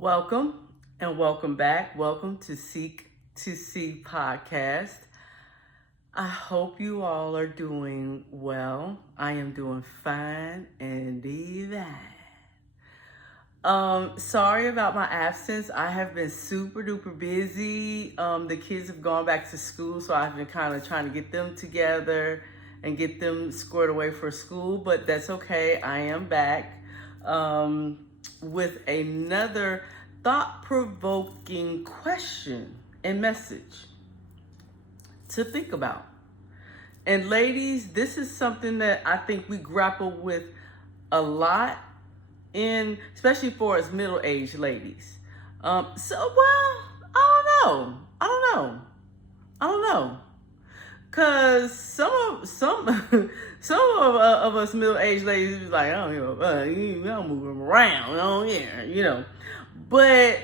Welcome and welcome back. Welcome to Seek to See podcast. I hope you all are doing well. I am doing fine and divine. Sorry about my absence. I have been super duper busy. The kids have gone back to school, so I've been kind of trying to get them together and get them squared away for school, but that's okay. I am back with another thought-provoking question and message to think about. And ladies, this is something that I think we grapple with a lot, especially for us middle-aged ladies. I don't know. Cause some of us middle-aged ladies be like, I don't know, you don't move them around, But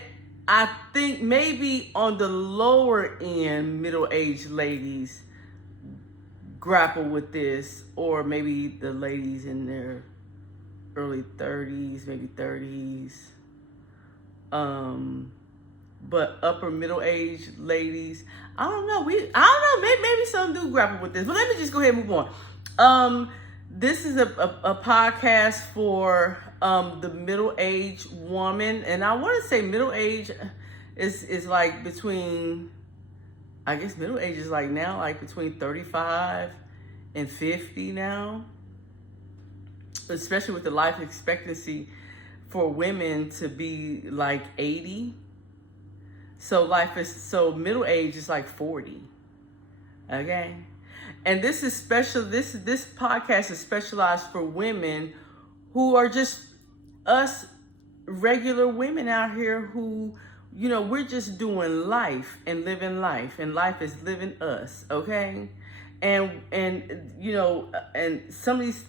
I think maybe on the lower end, middle-aged ladies grapple with this, or maybe the ladies in their early 30s, maybe 30s. But upper middle-aged ladies, I don't know. Maybe some do grapple with this. But let me just go ahead and move on. This is a podcast for the middle-aged woman, and I want to say middle-age is like between, I guess middle age is like now like between 35 and 50 now, especially with the life expectancy for women to be like 80. So middle age is like 40. Okay. And this is special. This podcast is specialized for women who are just us regular women out here who, we're just doing life and living life, and life is living us. Okay. And some of these,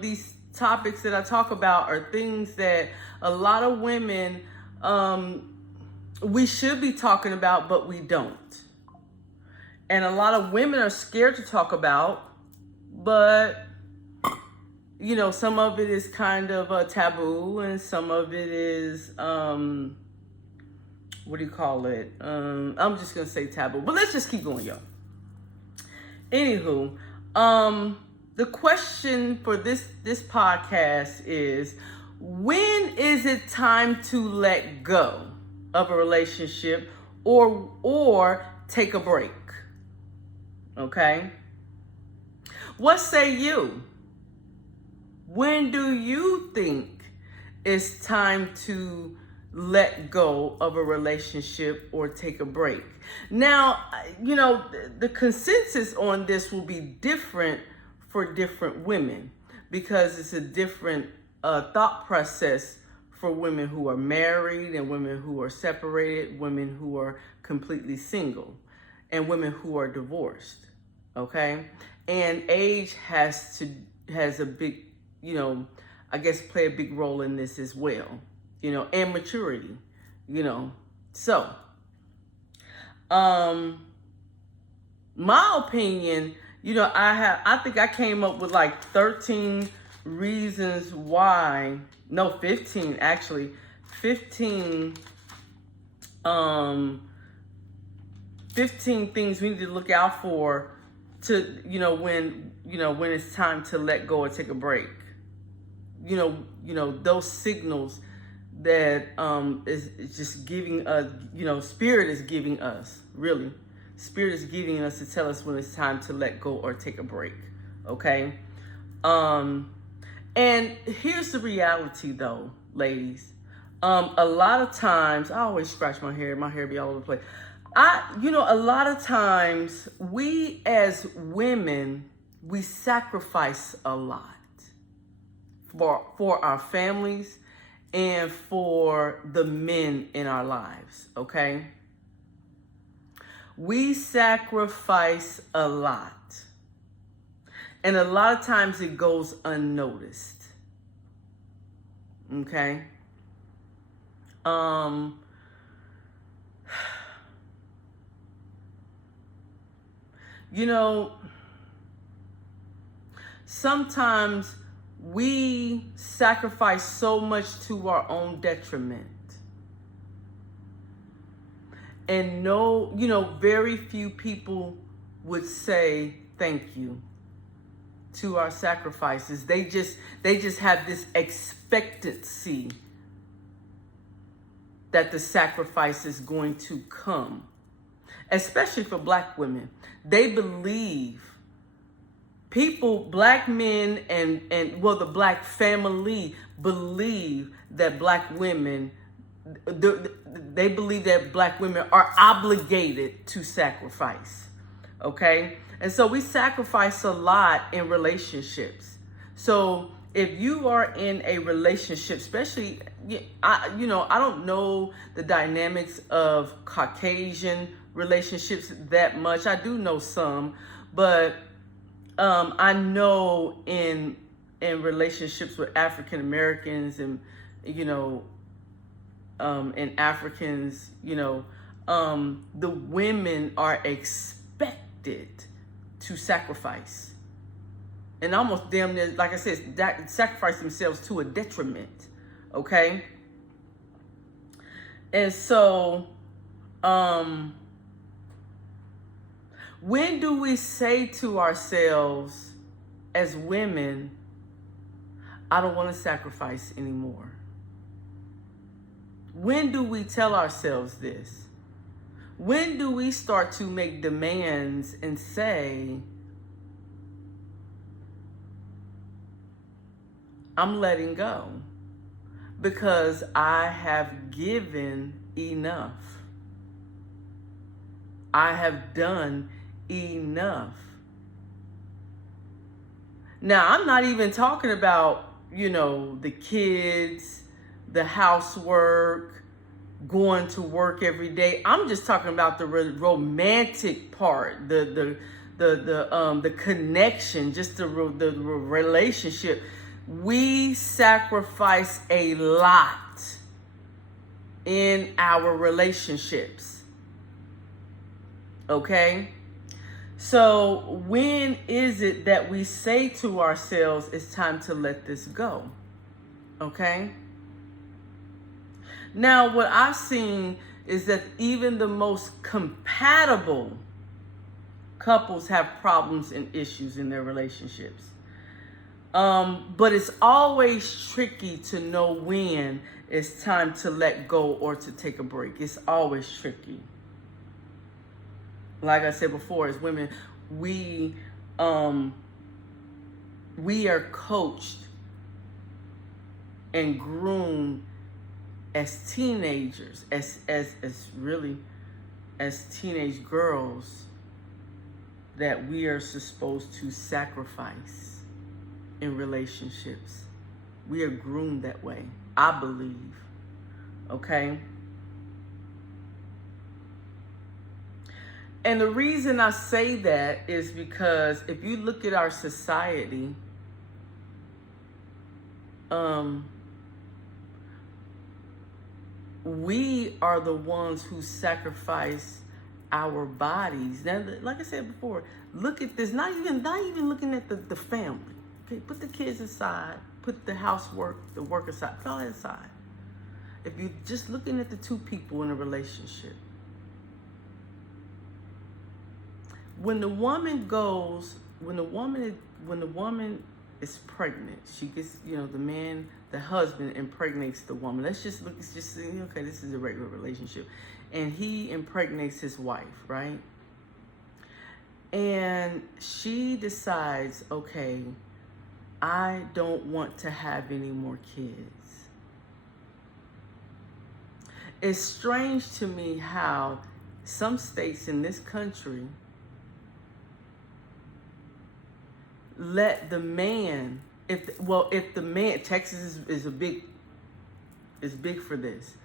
these topics that I talk about are things that a lot of women, we should be talking about, but we don't. And a lot of women are scared to talk about, but, some of it is kind of a taboo, and some of it is, I'm just going to say taboo, but let's just keep going, y'all. Anywho, the question for this podcast is, when is it time to let go of a relationship or take a break? Okay. What say you? When do you think it's time to let go of a relationship or take a break? Now, the consensus on this will be different for different women, because it's a different thought process for women who are married and women who are separated, women who are completely single, and women who are divorced. Okay. And age has a big, I guess play a big role in this as well, and maturity, So, my opinion, I think I came up with like 13 reasons why, no, 15 actually, 15 things we need to look out for to, when it's time to let go or take a break. Those signals that is just giving us, spirit is giving us, really. Spirit is giving us to tell us when it's time to let go or take a break. Okay? And here's the reality though, ladies. A lot of times, I always scratch my hair be all over the place. A lot of times we as women, we sacrifice a lot for our families and for the men in our lives, okay? We sacrifice a lot. And a lot of times it goes unnoticed. Okay? Sometimes we sacrifice so much to our own detriment. And no, very few people would say thank you to our sacrifices. They just have this expectancy that the sacrifice is going to come. Especially for Black women. They believe Black men and the Black family believe that Black women, they believe that Black women are obligated to sacrifice. Okay? And so we sacrifice a lot in relationships. So if you are in a relationship, especially, I don't know the dynamics of Caucasian relationships that much. I do know some, but I know in relationships with African Americans and and Africans, the women are expected to sacrifice, and almost damn near, like I said, that sacrifice themselves to a detriment. Okay, and so when do we say to ourselves as women, I don't want to sacrifice anymore? When do we tell ourselves this? When do we start to make demands and say, I'm letting go because I have given enough. I have done enough. Now, I'm not even talking about, the kids, the housework, going to work every day. I'm just talking about the romantic part, the connection, just the relationship. We sacrifice a lot in our relationships. Okay? So when is it that we say to ourselves, it's time to let this go? Okay? Now, what I've seen is that even the most compatible couples have problems and issues in their relationships. But it's always tricky to know when it's time to let go or to take a break. It's always tricky. Like I said before, as women, we are coached and groomed as teenagers, as teenage girls, that we are supposed to sacrifice in relationships. We are groomed that way, I believe. Okay? And the reason I say that is because if you look at our society, we are the ones who sacrifice our bodies. Now, like I said before, look at this, not even looking at the family. Okay, put the kids aside, put the housework, the work aside, put all that aside. If you're just looking at the two people in a relationship, when the woman is pregnant, she gets, the husband impregnates the woman. Let's just look, it's just, okay, this is a regular relationship. And he impregnates his wife, right? And she decides, okay, I don't want to have any more kids. It's strange to me how some states in this country let the man, if the man, Texas is big for this,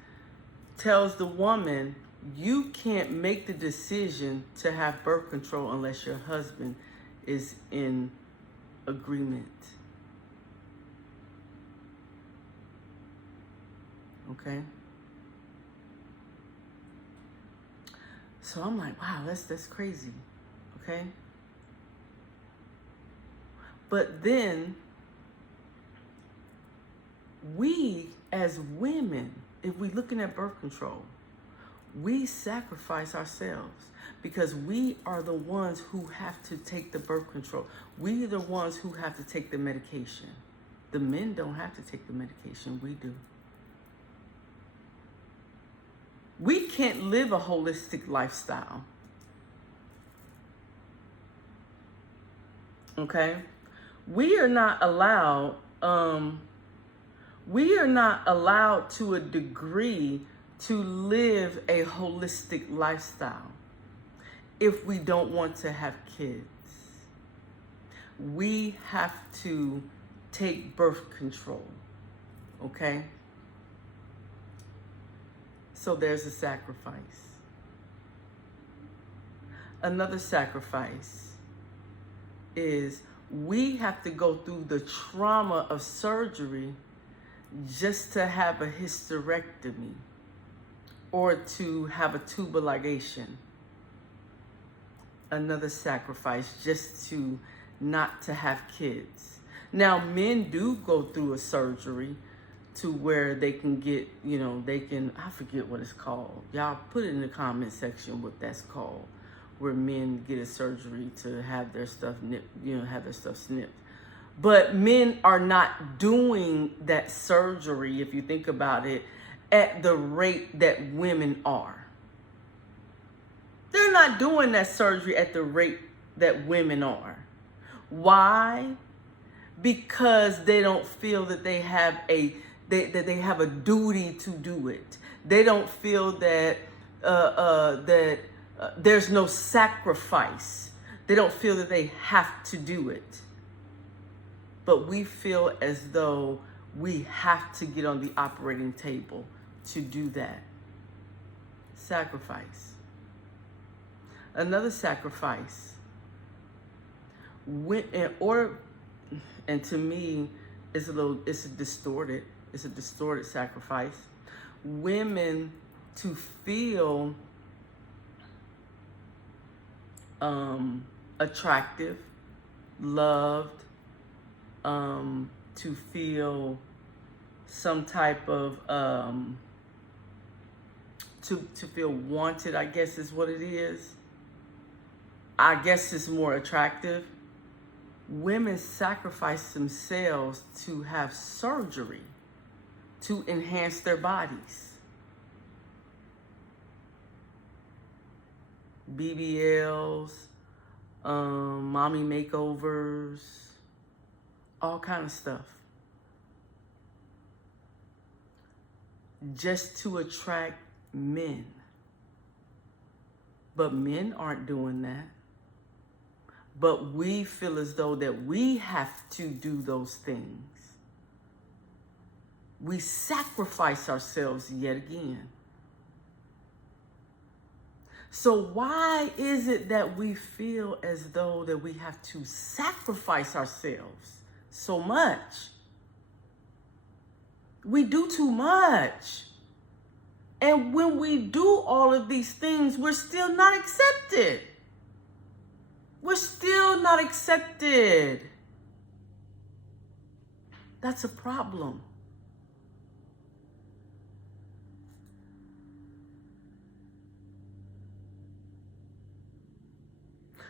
tells the woman, you can't make the decision to have birth control unless your husband is in agreement. Okay? So I'm like, wow, that's crazy. Okay? But then we as women, if we're looking at birth control, we sacrifice ourselves because we are the ones who have to take the birth control. We are the ones who have to take the medication. The men don't have to take the medication, we do. We can't live a holistic lifestyle. Okay? We are not allowed to a degree to live a holistic lifestyle if we don't want to have kids. We have to take birth control. Okay? So there's a sacrifice. Another sacrifice is we have to go through the trauma of surgery just to have a hysterectomy or to have a tubal ligation. Another sacrifice just to not to have kids. Now, men do go through a surgery to where they can get, I forget what it's called. Y'all put it in the comment section what that's called, where men get a surgery to have their stuff snipped. But men are not doing that surgery, if you think about it, at the rate that women are. They're not doing that surgery at the rate that women are. Why? Because they don't feel that they have a duty to do it. They don't feel that there's no sacrifice. They don't feel that they have to do it. But we feel as though we have to get on the operating table to do that. Sacrifice. Another sacrifice. And to me, it's a distorted sacrifice. Women to feel attractive, loved, to feel some type of to feel wanted, I guess is what it is. I guess it's more attractive. Women sacrifice themselves to have surgery to enhance their bodies. BBLs, mommy makeovers, all kind of stuff. Just to attract men. But men aren't doing that. But we feel as though that we have to do those things. We sacrifice ourselves yet again. So why is it that we feel as though that we have to sacrifice ourselves so much? We do too much. And when we do all of these things, we're still not accepted. We're still not accepted. That's a problem.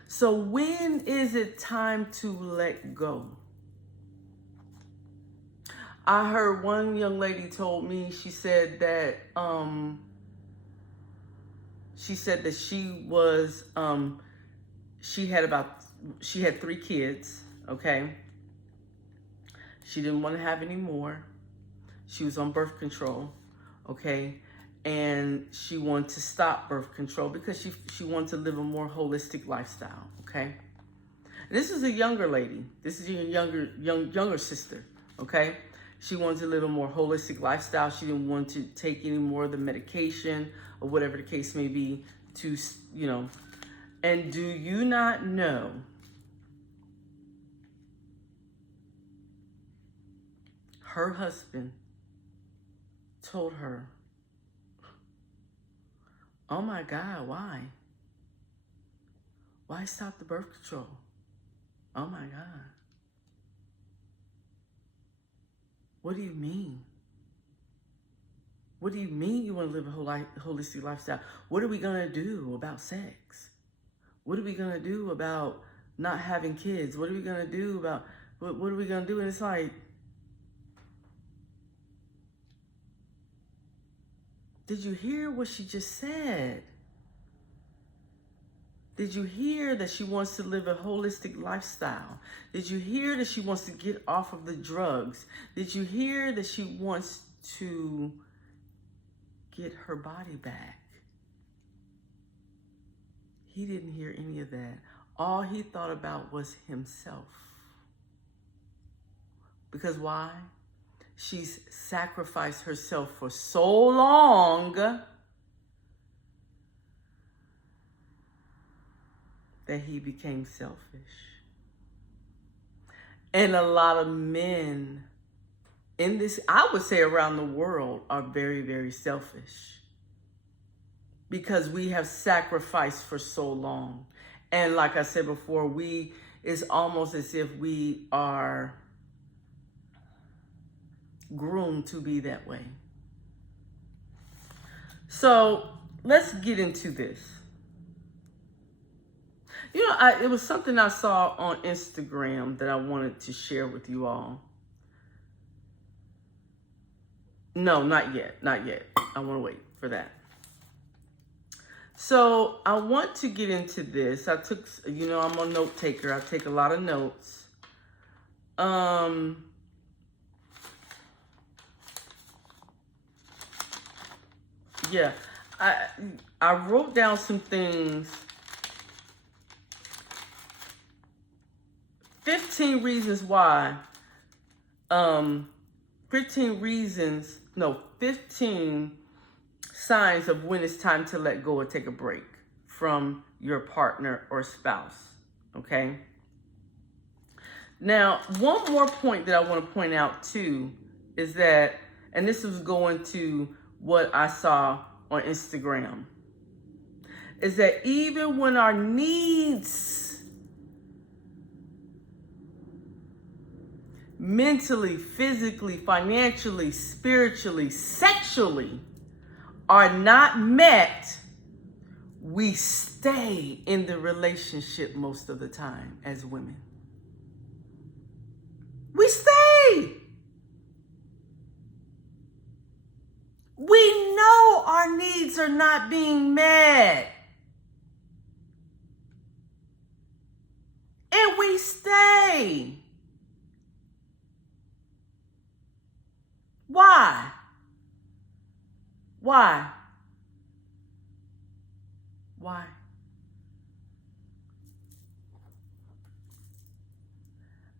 So when is it time to let go? I heard one young lady told me, she said that she had 3 kids, okay? She didn't want to have any more. She was on birth control, okay? And she wanted to stop birth control because she wanted to live a more holistic lifestyle, okay? This is a younger lady. This is your younger sister, okay? She wanted to live a more holistic lifestyle. She didn't want to take any more of the medication or whatever the case may be to, And do you not know her husband told her, oh my God, why? Why stop the birth control? Oh my God. What do you mean? What do you mean you want to live a holistic lifestyle? What are we going to do about sex? What are we going to do about not having kids? What are we going to do about, what are we going to do? And it's like, did you hear what she just said? Did you hear that she wants to live a holistic lifestyle? Did you hear that she wants to get off of the drugs? Did you hear that she wants to get her body back? He didn't hear any of that. All he thought about was himself. Because why? She's sacrificed herself for so long that he became selfish. And a lot of men in this, I would say around the world, are very, very selfish. Because we have sacrificed for so long. And like I said before, it's almost as if we are groomed to be that way. So let's get into this. You know, it was something I saw on Instagram that I wanted to share with you all. No, not yet. Not yet. I want to wait for that. So I want to get into this. I took, I'm a note taker. I take a lot of notes. Yeah, I wrote down some things. 15 reasons why. 15 signs of when it's time to let go or take a break from your partner or spouse. Okay. Now, one more point that I want to point out too is that, and this was going to what I saw on Instagram, is that even when our needs mentally, physically, financially, spiritually, sexually are not met, we stay in the relationship most of the time as women. We stay. We know our needs are not being met. And we stay. Why? Why? Why?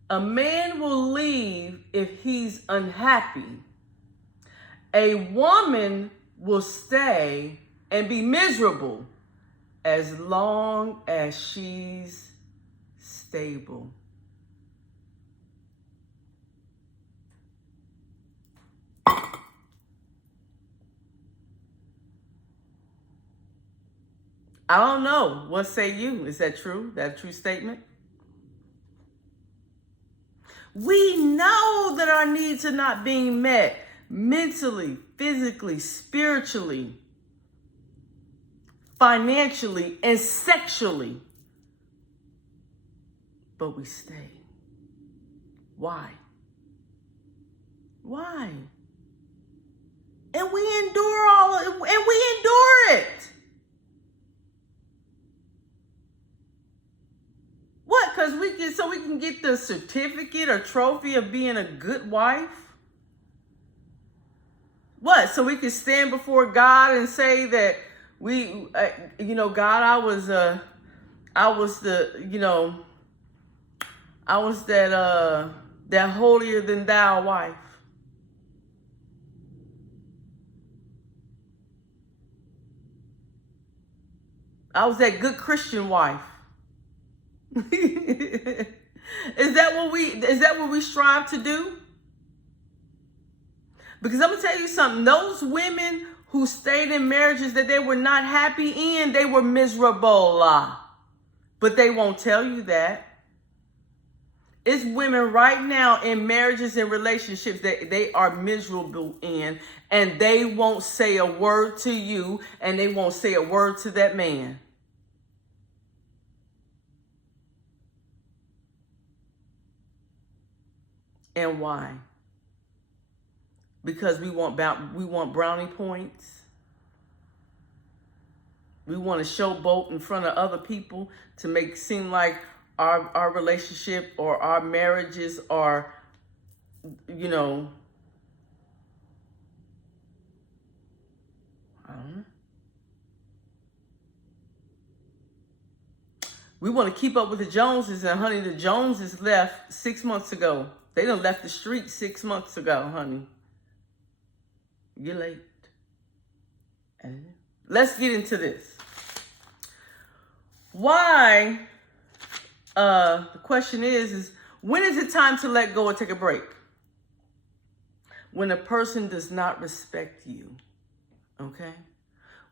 A man will leave if he's unhappy. A woman will stay and be miserable as long as she's stable. I don't know. What say you? Is that true? That a true statement? We know that our needs are not being met mentally, physically, spiritually, financially, and sexually. But we stay. Why? Why? And we endure all of it, and we endure it. What? Because we can get the certificate or trophy of being a good wife? What? So we can stand before God and say that God, I was that holier than thou wife. I was that good Christian wife. Is that what we strive to do? Because I'm gonna tell you something, those women who stayed in marriages that they were not happy in, they were miserable. But they won't tell you that. It's women right now in marriages and relationships that they are miserable in, and they won't say a word to you, and they won't say a word to that man. And why? Because we want brownie points. We want to showboat in front of other people to make it seem like our relationship or our marriages are, you know, I don't know. We want to keep up with the Joneses, and honey, the Joneses left 6 months ago. They done left the street 6 months ago, honey. You're late. Let's get into this. Why? The question is when is it time to let go or take a break? When a person does not respect you, okay?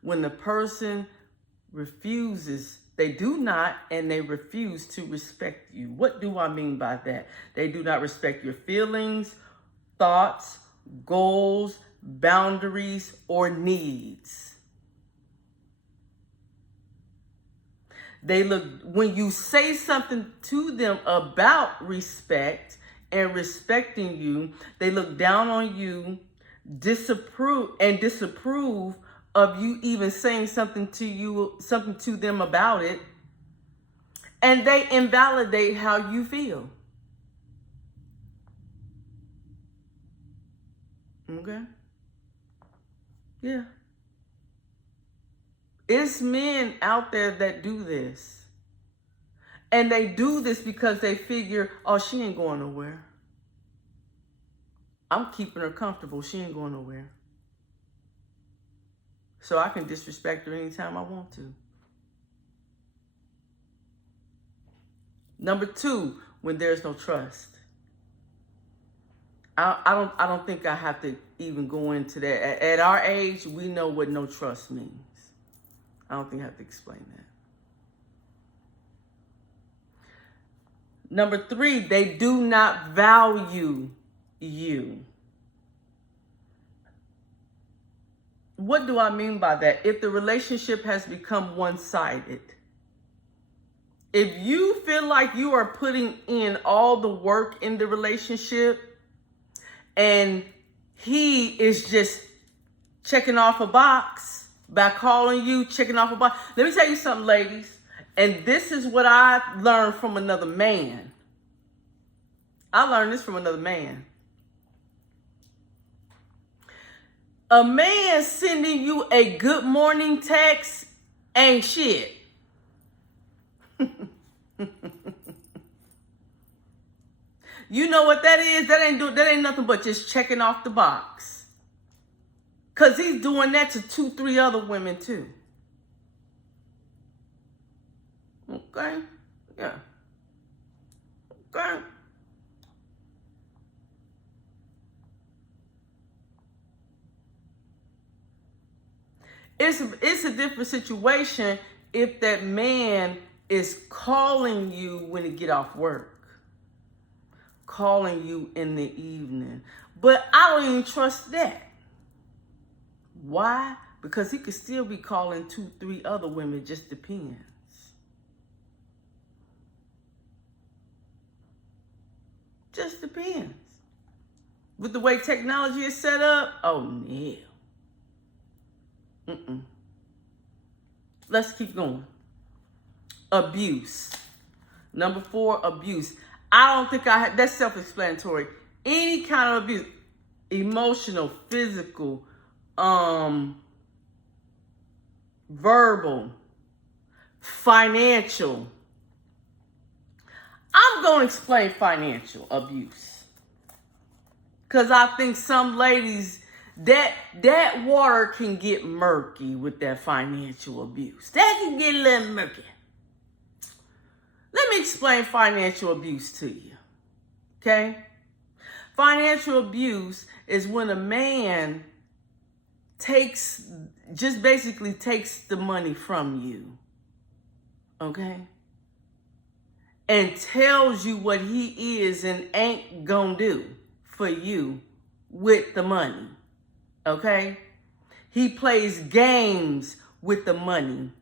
When the person refuses, they do not, and they refuse to respect you. What do I mean by that? They do not respect your feelings, thoughts, goals, boundaries, or needs. When you say something to them about respect and respecting you, they look down on you, disapprove of you even saying something to them about it, and they invalidate how you feel. Okay? Yeah. It's men out there that do this. And they do this because they figure, oh, she ain't going nowhere. I'm keeping her comfortable. She ain't going nowhere. So I can disrespect her anytime I want to. Number 2, when there's no trust. I don't think I have to even go into that. At our age, we know what no trust means. I don't think I have to explain that. Number 3, they do not value you. What do I mean by that? If the relationship has become one-sided, if you feel like you are putting in all the work in the relationship and he is just checking off a box by calling you, checking off a box. Let me tell you something, ladies. And this is what I learned from another man. I learned this from another man. A man sending you a good morning text ain't shit. You know what that is? That ain't nothing but just checking off the box. Cause he's doing that to 2, 3 other women too. Okay? Yeah. Okay. It's a different situation if that man is calling you when he get off work, calling you in the evening. But I don't even trust that. Why? Because he could still be calling 2, 3 other women. It just depends. Just depends. With the way technology is set up, oh no. Let's keep going. Abuse. Number 4, abuse. I don't think that's self-explanatory. Any kind of abuse, emotional, physical, verbal, financial. I'm going to explain financial abuse. Because I think some ladies, that water can get murky with that financial abuse. That can get a little murky. Let me explain financial abuse to you. Okay? Financial abuse is when a man basically takes the money from you. Okay? and tells you what he is and ain't gonna do for you with the money. Okay? He plays games with the money.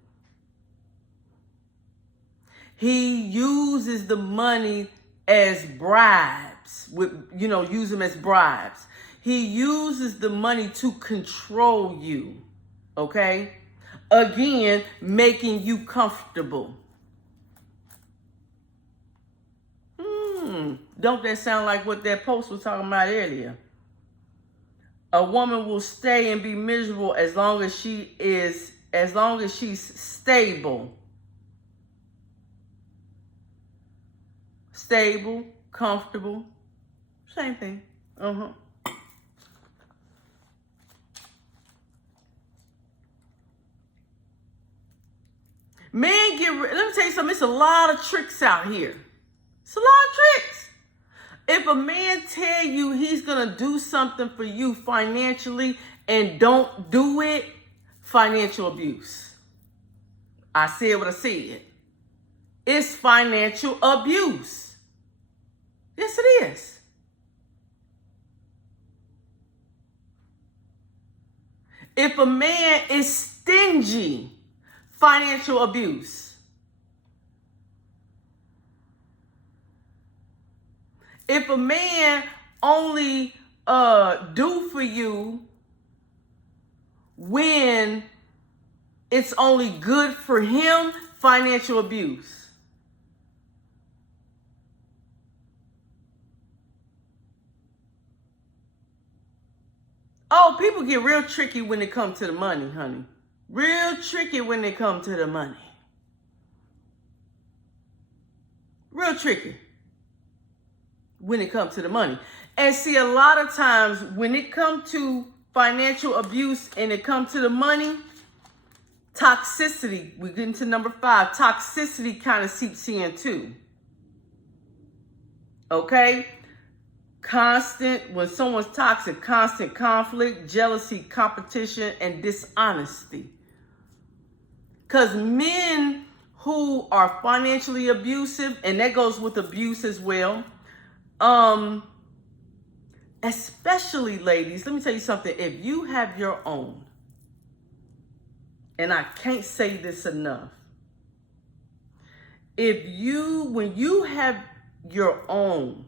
He uses the money as bribes, use them as bribes. He uses the money to control you, okay? Again, making you comfortable. Don't that sound like what that post was talking about earlier? A woman will stay and be miserable as long as she's stable. Stable, comfortable, same thing. Men let me tell you something, it's a lot of tricks out here. It's a lot of tricks. If a man tell you he's gonna do something for you financially and don't do it, financial abuse. I said what I said. It's financial abuse. Yes, it is. If a man is stingy, financial abuse. If a man only do for you when it's only good for him, financial abuse. Oh, people get real tricky when it comes to the money, honey. Real tricky when it comes to the money. Real tricky when it comes to the money. And see, a lot of times when it comes to financial abuse and it comes to the money, toxicity, we get into number 5, toxicity kind of seeps in too. Okay? When someone's toxic, constant conflict, jealousy, competition, and dishonesty. Because men who are financially abusive, and that goes with abuse as well, especially ladies, let me tell you something. If you have your own, and I can't say this enough, when you have your own,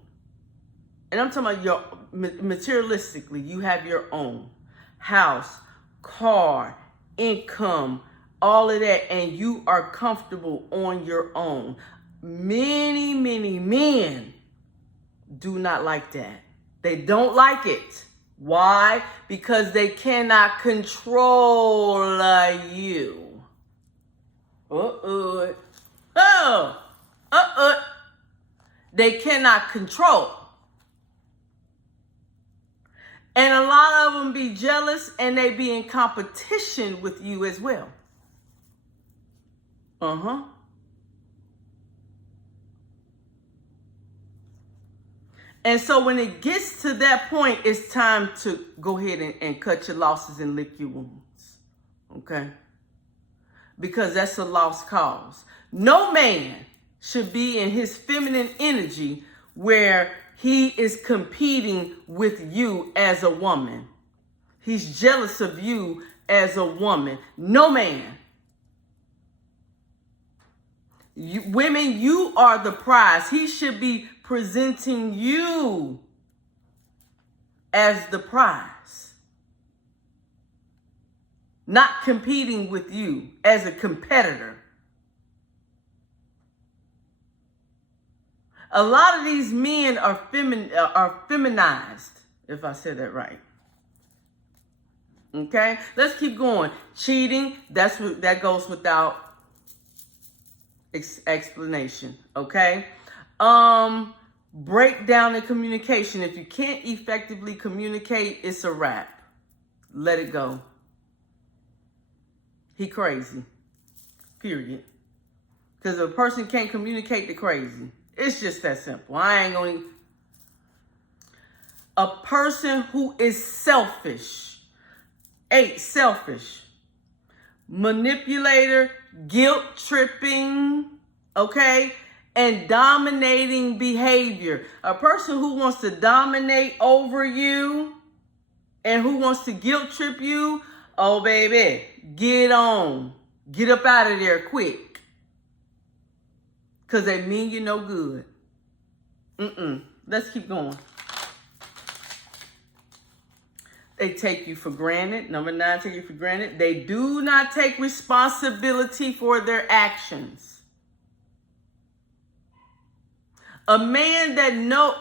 and I'm talking about materialistically, you have your own house, car, income, all of that, and you are comfortable on your own. Many, many men do not like that. They don't like it. Why? Because they cannot control you. They cannot control. And a lot of them be jealous and they be in competition with you as well. And so when it gets to that point, it's time to go ahead and cut your losses and lick your wounds. Okay? Because that's a lost cause. No man should be in his feminine energy where he is competing with you as a woman. He's jealous of you as a woman. No man. Women, you are the prize. He should be presenting you as the prize. Not competing with you as a competitor. A lot of these men are feminized, if I said that right. Okay, let's keep going. Cheating, that goes without explanation. Okay, breakdown in communication. If you can't effectively communicate, it's a wrap. Let it go. He crazy. Period. Because if a person can't communicate, they're crazy. It's just that simple. A person who is selfish, selfish, manipulator, guilt tripping, okay, and dominating behavior. A person who wants to dominate over you and who wants to guilt trip you, oh baby, get on. Get up out of there quick. Because they mean you no good. Let's keep going. They take you for granted. Number 9, take you for granted. They do not take responsibility for their actions. A man that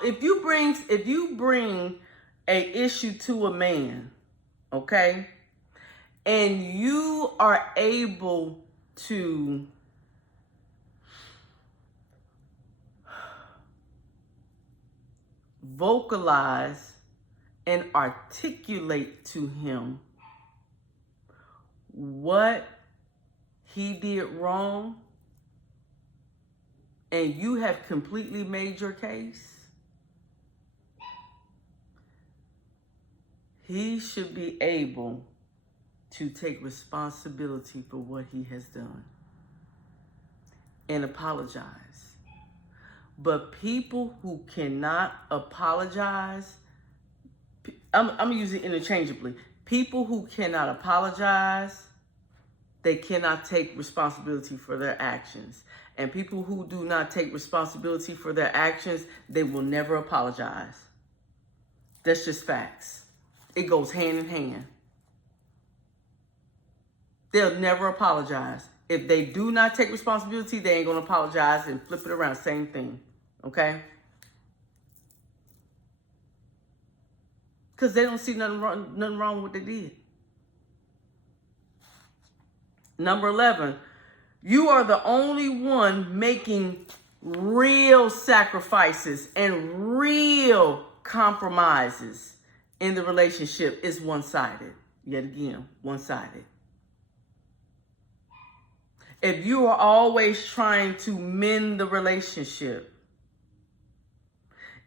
if you bring a issue to a man, okay, and you are able to vocalize and articulate to him what he did wrong, and you have completely made your case, he should be able to take responsibility for what he has done and apologize. But people who cannot apologize, I'm going to use it interchangeably. People who cannot apologize, they cannot take responsibility for their actions. And people who do not take responsibility for their actions, they will never apologize. That's just facts. It goes hand in hand. They'll never apologize. If they do not take responsibility, they ain't going to apologize and flip it around. Same thing. Okay? Because they don't see nothing wrong with what they did. Number 11, you are the only one making real sacrifices and real compromises in the relationship. Is one-sided. Yet again, one-sided. If you are always trying to mend the relationship,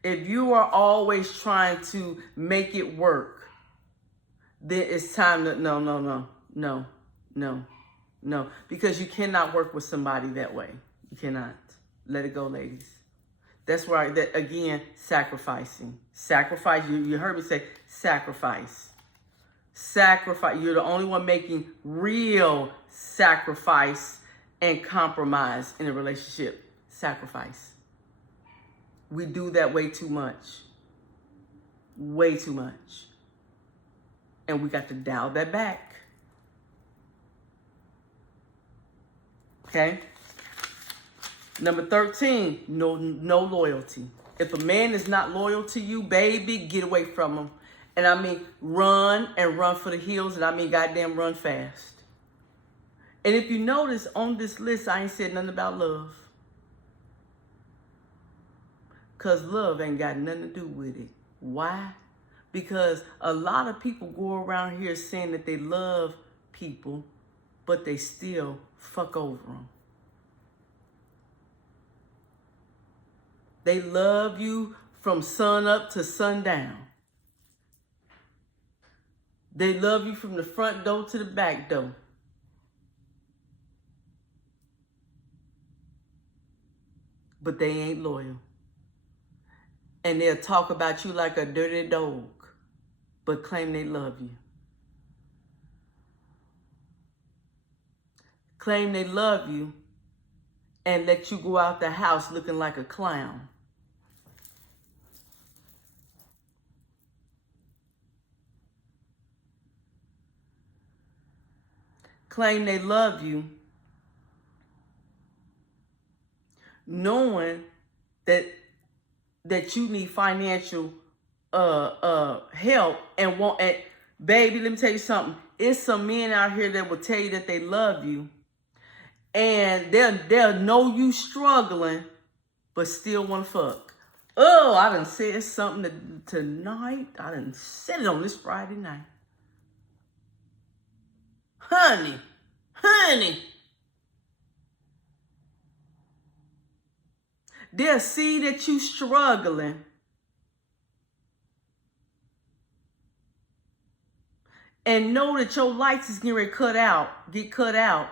if you are always trying to make it work, then it's time to no. Because you cannot work with somebody that way. You cannot. Let it go, ladies. That's why, again, sacrificing. Sacrifice, you heard me say sacrifice. Sacrifice. You're the only one making real sacrifice and compromise in a relationship. Sacrifice. We do that way too much. Way too much. And we got to dial that back. Okay? Number 13, no loyalty. If a man is not loyal to you, baby, get away from him. And I mean run for the hills, and I mean goddamn run fast. And if you notice on this list, I ain't said nothing about love. Because love ain't got nothing to do with it. Why? Because a lot of people go around here saying that they love people, but they still fuck over them. They love you from sun up to sundown. They love you from the front door to the back door. But they ain't loyal. And they'll talk about you like a dirty dog, but claim they love you. Claim they love you and let you go out the house looking like a clown. Claim they love you knowing that you need financial help and want. And baby, let me tell you something. It's some men out here that will tell you that they love you, and they'll know you struggling, but still want to fuck. Oh, I done said something tonight. I done said it on this Friday night. Honey. They'll see that you struggling and know that your lights is getting ready to get cut out.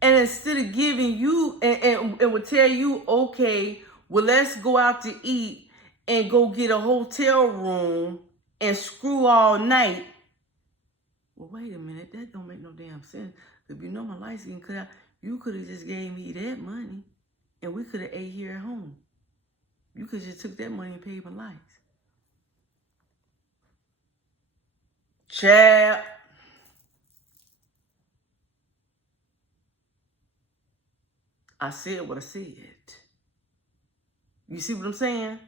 And instead of giving you, and would tell you, okay, well, let's go out to eat and go get a hotel room and screw all night. Well, wait a minute, that don't make no damn sense. If you know my lights getting cut out, you could have just gave me that money and we could have ate here at home. You could have just took that money and paid my lights. Chap. I said what I said. You see what I'm saying?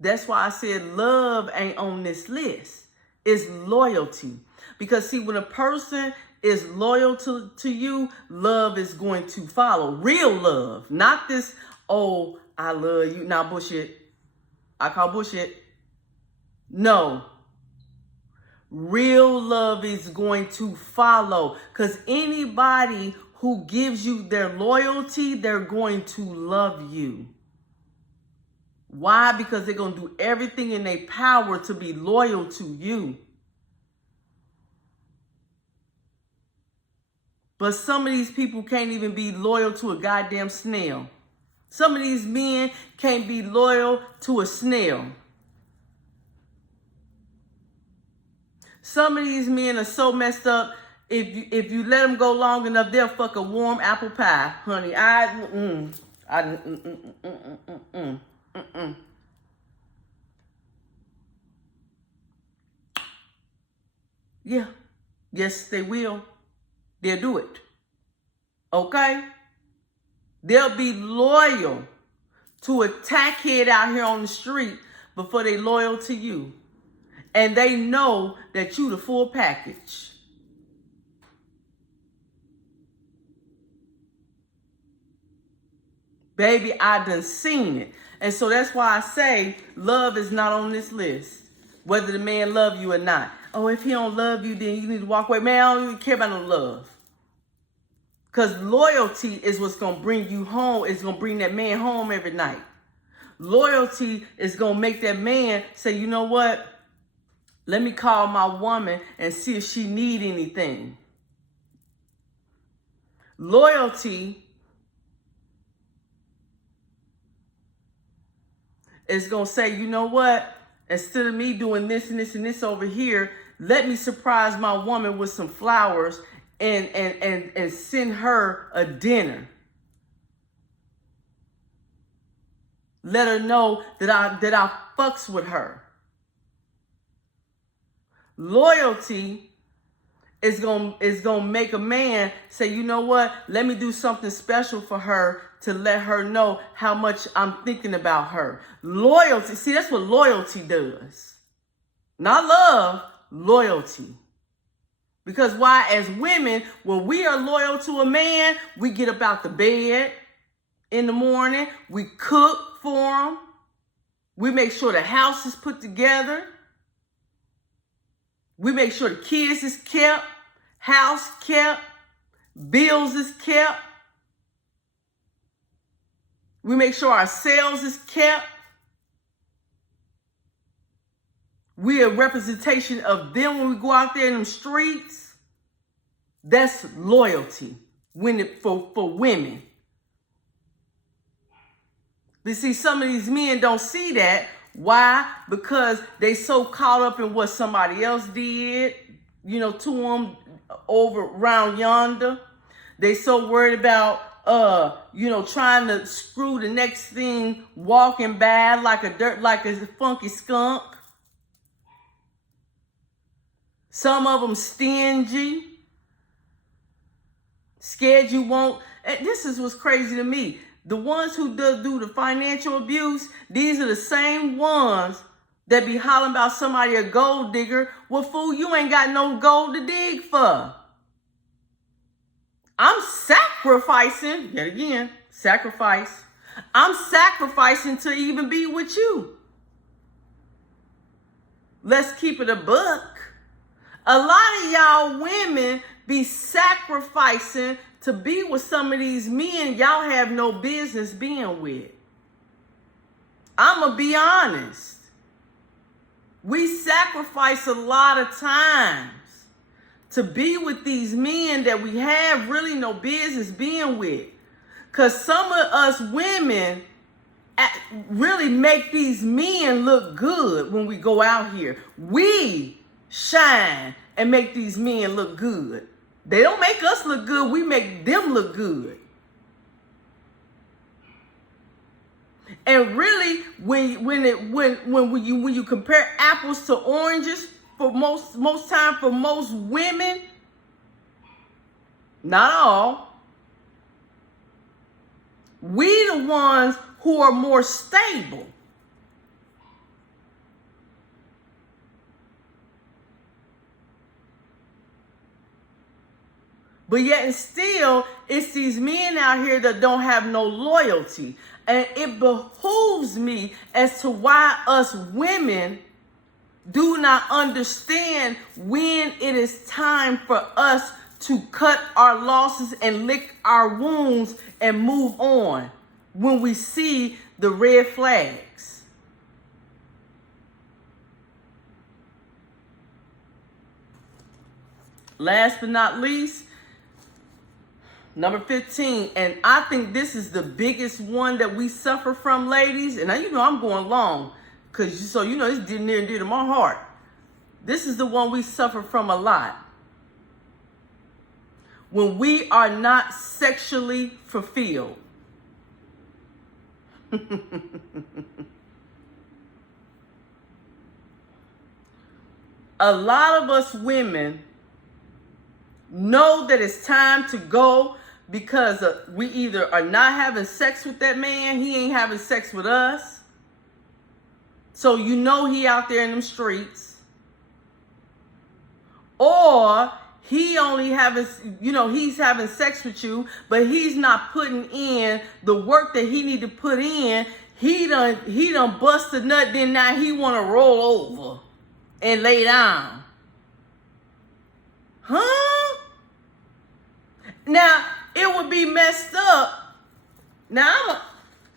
That's why I said love ain't on this list. It's loyalty. Because see, when a person is loyal to you, love is going to follow. Real love. Not this, oh, I love you. Now, bullshit. I call bullshit. No. Real love is going to follow. Because anybody who gives you their loyalty, they're going to love you. Why? Because they're going to do everything in their power to be loyal to you. But some of these people can't even be loyal to a goddamn snail. Some of these men can't be loyal to a snail. Some of these men are so messed up, if you let them go long enough, they'll fuck a warm apple pie. Honey, Yeah. Yes, they will. They'll do it. Okay? They'll be loyal to a tackhead out here on the street before they loyal to you. And they know that you the full package. Baby, I done seen it. And so that's why I say love is not on this list. Whether the man love you or not. Oh, if he don't love you, then you need to walk away. Man, I don't even care about no love. Because loyalty is what's going to bring you home. It's going to bring that man home every night. Loyalty is going to make that man say, you know what? Let me call my woman and see if she need anything. Loyalty is going to say, you know what? Instead of me doing this and this and this over here, let me surprise my woman with some flowers and send her a dinner. Let her know that I fucks with her. Loyalty is gonna make a man say, you know what? Let me do something special for her to let her know how much I'm thinking about her. Loyalty, see, that's what loyalty does. Not love, loyalty. Because why? As women, when we are loyal to a man, we get up out the bed in the morning. We cook for him. We make sure the house is put together. We make sure the kids is kept, house kept, bills is kept. We make sure our sales is kept. We are a representation of them when we go out there in them streets. That's loyalty for women. But see, some of these men don't see that. Why? Because they so caught up in what somebody else did, to them over around yonder. They so worried about, trying to screw the next thing walking by like a funky skunk. Some of them stingy, scared you won't. And this is what's crazy to me. The ones who do the financial abuse, these are the same ones that be hollering about somebody a gold digger. Well, fool, you ain't got no gold to dig for. I'm sacrificing, yet again, sacrifice. I'm sacrificing to even be with you. Let's keep it a buck. A lot of y'all women be sacrificing to be with some of these men y'all have no business being with. I'ma be honest. We sacrifice a lot of times to be with these men that we have really no business being with. Because some of us women really make these men look good when we go out here. We shine and make these men look good. They don't make us look good. We make them look good. And really, when you compare apples to oranges, for most time for most women, not all, we the ones who are more stable. But yet and still, it's these men out here that don't have no loyalty. And it behooves me as to why us women do not understand when it is time for us to cut our losses and lick our wounds and move on when we see the red flags. Last but not least, number 15, and I think this is the biggest one that we suffer from, ladies. And now I'm going long, because it's near and dear to my heart. This is the one we suffer from a lot. When we are not sexually fulfilled. A lot of us women know that it's time to go because we either are not having sex with that man, he ain't having sex with us. So he out there in them streets. Or he only having, he's having sex with you, but he's not putting in the work that he need to put in. He done bust a nut, then now he want to roll over and lay down. Huh? Now, it would be messed up. Now,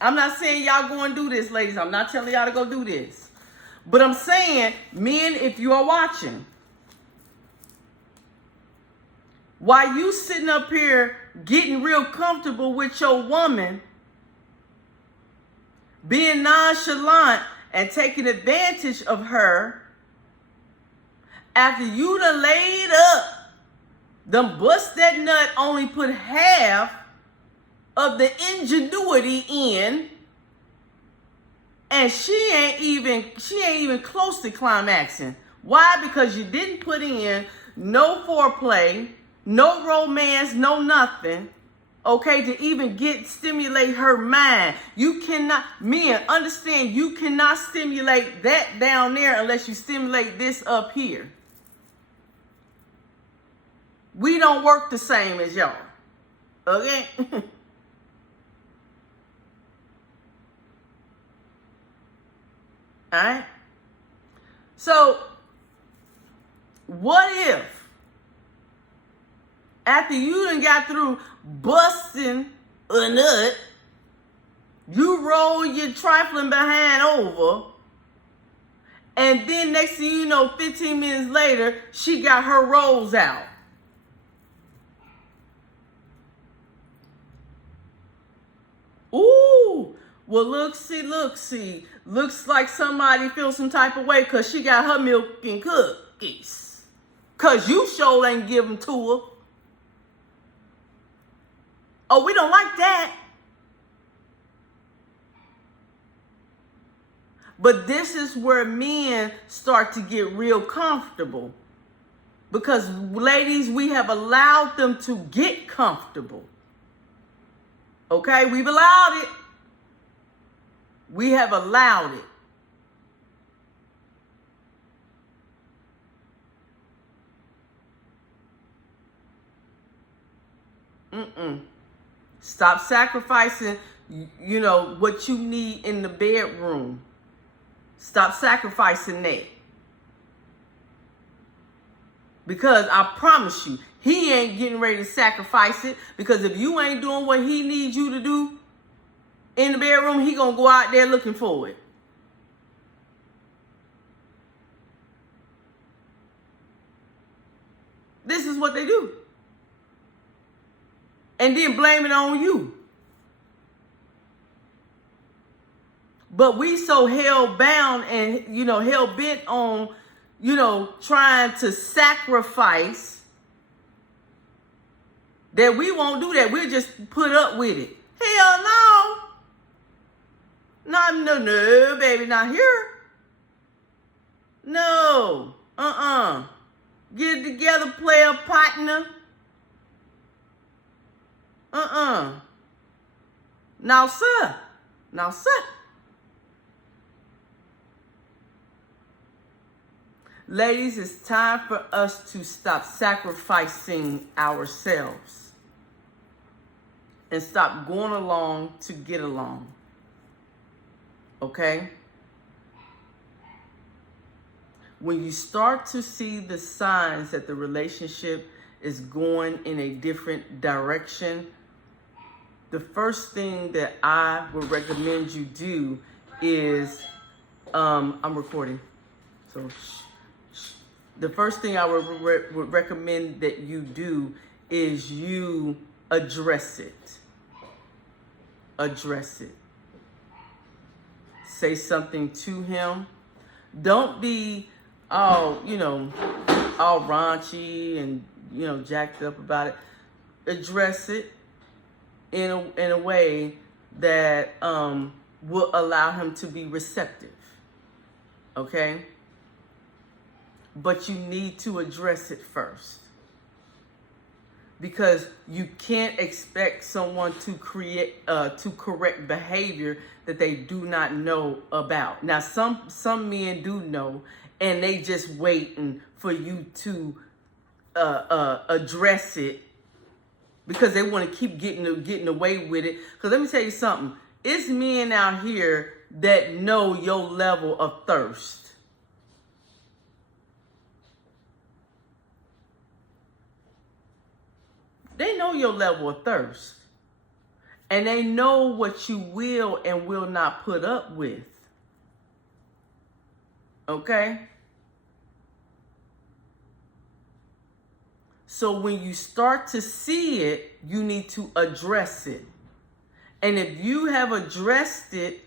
I'm not saying y'all go and do this, ladies. I'm not telling y'all to go do this. But I'm saying, men, if you are watching, while you sitting up here getting real comfortable with your woman, being nonchalant and taking advantage of her, after you done laid up, done bust that nut, only put half of the ingenuity in, and she ain't even close to climaxing. Why? Because you didn't put in no foreplay, no romance, no nothing, okay, to even stimulate her mind. You cannot, men, understand, you cannot stimulate that down there unless you stimulate this up here. We don't work the same as y'all, okay? All right? So, what if, after you done got through busting a nut, you roll your trifling behind over, and then next thing you know, 15 minutes later, she got her rolls out. Ooh, well, look, see. Looks like somebody feels some type of way because she got her milk and cookies. Because you sure ain't give them to her. Oh, we don't like that. But this is where men start to get real comfortable. Because, ladies, we have allowed them to get comfortable. Okay, we've allowed it. We have allowed it. Stop sacrificing, what you need in the bedroom. Stop sacrificing that. Because I promise you, he ain't getting ready to sacrifice it. Because if you ain't doing what he needs you to do in the bedroom, he gonna go out there looking for it. This is what they do. And then blame it on you. But we so hell-bound and, hell-bent on, trying to sacrifice that we won't do that. We'll just put up with it. Hell no. No, baby, not here. No. Get it together, player partner. Now, sir. Ladies, it's time for us to stop sacrificing ourselves and stop going along to get along. Okay? When you start to see the signs that the relationship is going in a different direction, the first thing that I would recommend you do is, I'm recording, so the first thing I would recommend that you do is you address it. Address it. Say something to him. Don't be all raunchy and, jacked up about it. Address it in a way that will allow him to be receptive. Okay? But you need to address it first. Because you can't expect someone to correct behavior that they do not know about. Now, some men do know, and they just waiting for you to address it because they want to keep getting away with it. Because let me tell you something. It's men out here that know your level of thirst. They know your level of thirst. And they know what you will and will not put up with. Okay? So when you start to see it, you need to address it. And if you have addressed it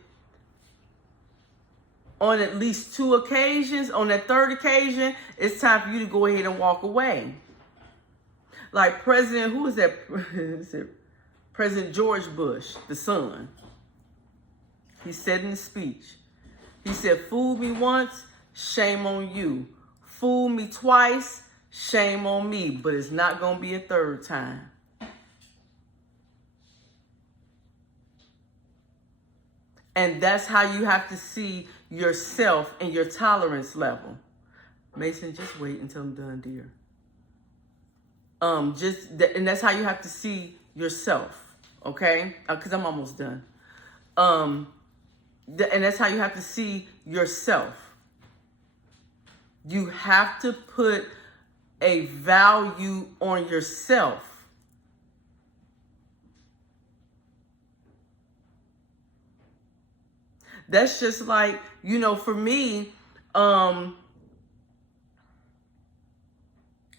on at least 2 occasions, on that 3rd occasion, it's time for you to go ahead and walk away. Like President, who is that? President George Bush, the son. He said in the speech, he said, "Fool me once, shame on you. Fool me twice, shame on me. But it's not going to be a 3rd time." And that's how you have to see yourself and your tolerance level. Mason, just wait until I'm done, dear. And that's how you have to see yourself, okay? Because I'm almost done. And that's how you have to see yourself. You have to put a value on yourself. That's just like, for me,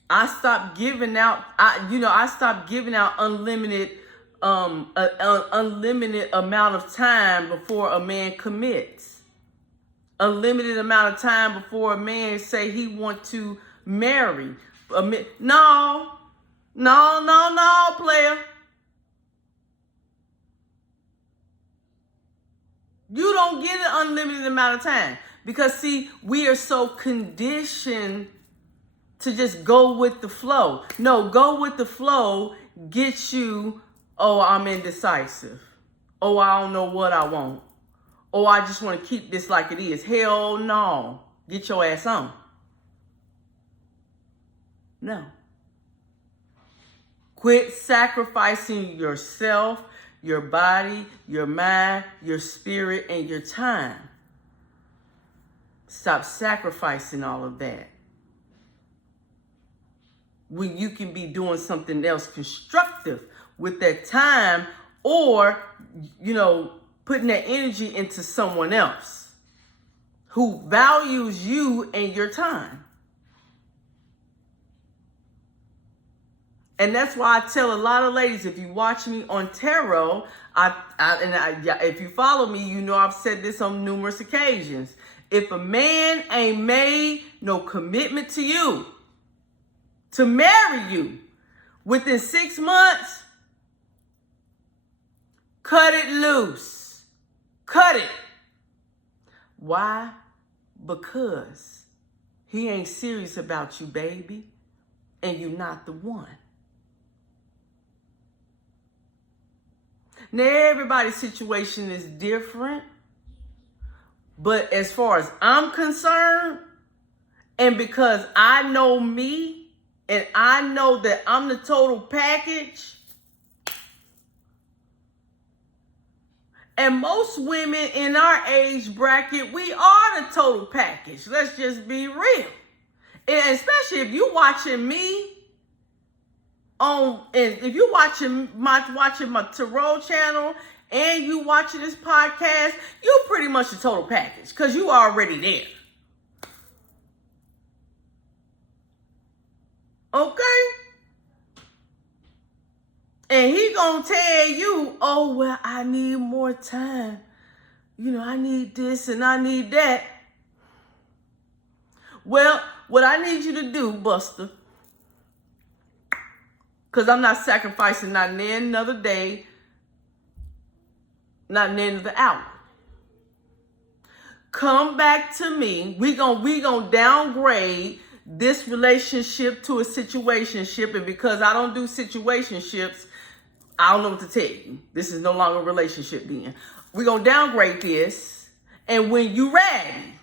I stopped giving out. I stopped giving out unlimited amount of time before a man commits. Unlimited amount of time before a man say he want to marry. No, player. You don't get an unlimited amount of time because see, we are so conditioned to just go with the flow. No, go with the flow gets you, oh, I'm indecisive. Oh, I don't know what I want. Oh, I just want to keep this like it is. Hell no. Get your ass on. No. Quit sacrificing yourself, your body, your mind, your spirit, and your time. Stop sacrificing all of that. When you can be doing something else constructive with that time or, putting that energy into someone else who values you and your time. And that's why I tell a lot of ladies, if you watch me on tarot, if you follow me, you know I've said this on numerous occasions. If a man ain't made no commitment to you, to marry you within 6 months, cut it loose. Cut it. Why? Because he ain't serious about you, baby, and you're not the one. Now, everybody's situation is different, but as far as I'm concerned, and because I know me, and I know that I'm the total package, and most women in our age bracket, we are the total package. Let's just be real. And especially if you're watching me, and if you're watching my tarot channel and you watching this podcast, you're pretty much the total package because you already there. Okay? And he gonna tell you, oh, well, I need more time. You know, I need this and I need that. Well, what I need you to do, Buster, because I'm not sacrificing not another day, not another hour. Come back to me. We gonna downgrade this relationship to a situationship, and because I don't do situationships, I don't know what to tell you. This is no longer a relationship then. We're gonna downgrade this, and when you ready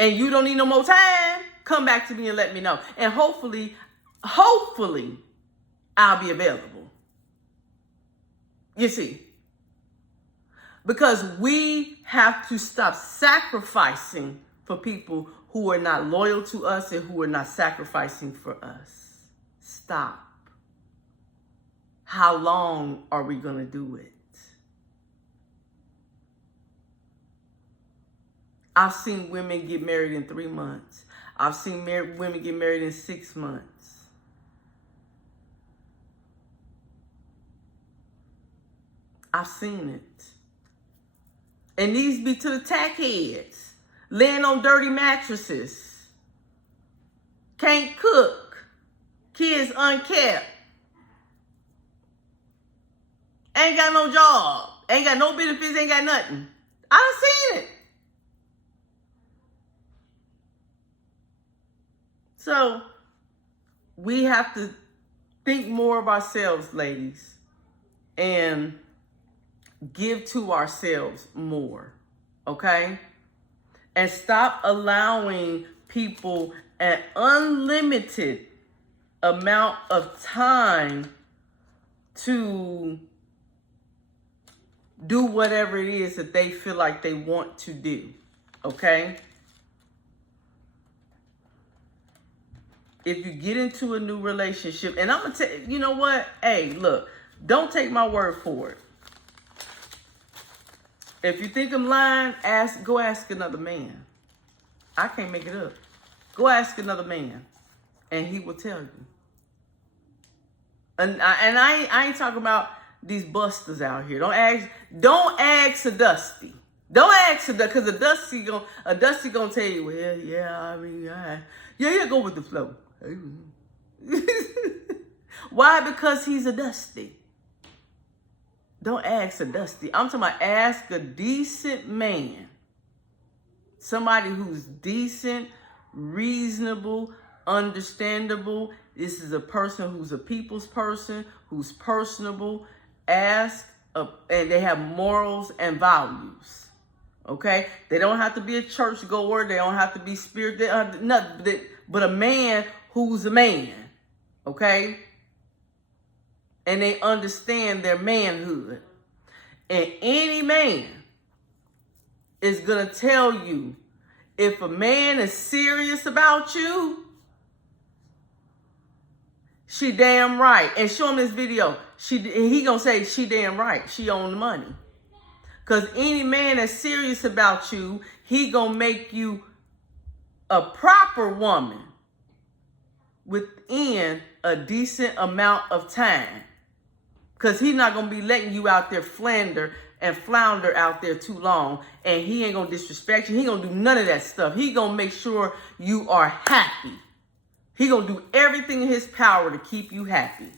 and you don't need no more time, come back to me and let me know. And hopefully, I'll be available. You see, because we have to stop sacrificing for people who are not loyal to us and who are not sacrificing for us. Stop. How long are we going to do it? I've seen women get married in 3 months. I've seen women get married in 6 months. I've seen it. And these be to the tack heads, laying on dirty mattresses, can't cook, kids unkept, ain't got no job, ain't got no benefits, ain't got nothing. I done seen it. So we have to think more of ourselves, ladies, and give to ourselves more, okay? And stop allowing people an unlimited amount of time to do whatever it is that they feel like they want to do, okay? If you get into a new relationship, and I'm going to tell you, you know what? Hey, look, don't take my word for it. If you think I'm lying, go ask another man. I can't make it up. Go ask another man, and he will tell you. And I ain't talking about these busters out here. Don't ask a Dusty. Don't ask a Dusty, because a Dusty gonna tell you, well, yeah, I mean, yeah, go with the flow. Why? Because he's a Dusty. Don't ask a Dusty. I'm talking about ask a decent man. Somebody who's decent, reasonable, understandable. This is a person who's a people's person, who's personable. And they have morals and values. Okay? They don't have to be a church goer. They don't have to be spirit. Nothing. But a man who's a man. Okay? And they understand their manhood. And any man is going to tell you, if a man is serious about you, she damn right. And show him this video. He going to say, she damn right. She own the money. Because any man that's serious about you, he going to make you a proper woman within a decent amount of time. Because he's not going to be letting you out there flounder out there too long. And he ain't going to disrespect you. He going to do none of that stuff. He going to make sure you are happy. He going to do everything in his power to keep you happy.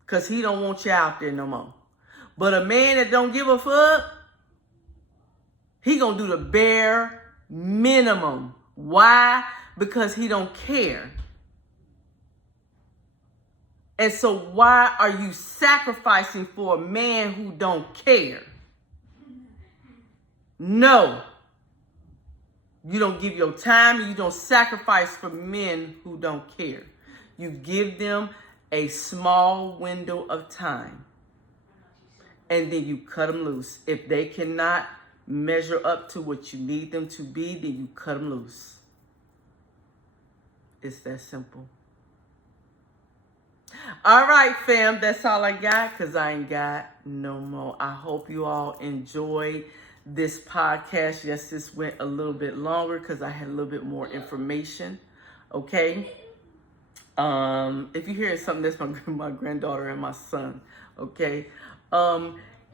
Because he don't want you out there no more. But a man that don't give a fuck, he going to do the bare minimum. Why? Because he don't care. And so why are you sacrificing for a man who don't care? No. You don't give your time and you don't sacrifice for men who don't care. You give them a small window of time. And then you cut them loose. If they cannot measure up to what you need them to be, then you cut them loose. It's that simple. All right, fam, that's all I got because I ain't got no more. I hope you all enjoyed this podcast. Yes, this went a little bit longer because I had a little bit more information. Okay. If you're hearing something, that's my granddaughter and my son. Okay.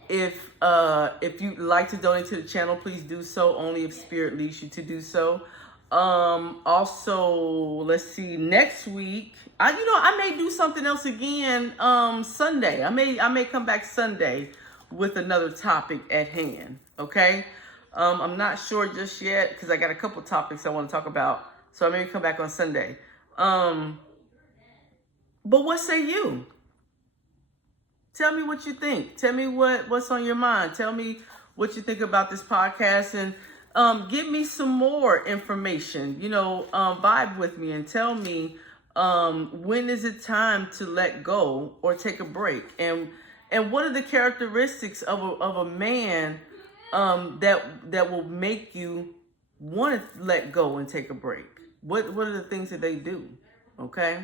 If you'd like to donate to the channel, please do so. Only if Spirit leads you to do so. Also, let's see, next week, I may do something else again, Sunday. I may come back Sunday with another topic at hand. Okay. I'm not sure just yet because I got a couple topics I want to talk about. So I may come back on Sunday. But what say you? Tell me what you think. Tell me what's on your mind. Tell me what you think about this podcast and give me some more information. Vibe with me and tell me when is it time to let go or take a break, and what are the characteristics of a man that will make you want to let go and take a break. What are the things that they do? Okay,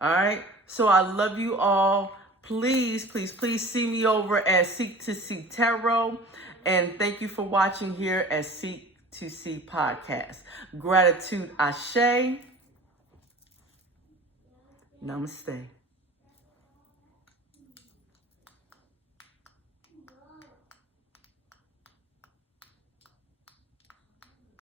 all right. So I love you all. Please see me over at Seek to See Tarot. And thank you for watching here at Seek to See Podcast. Gratitude, Ashe. Namaste.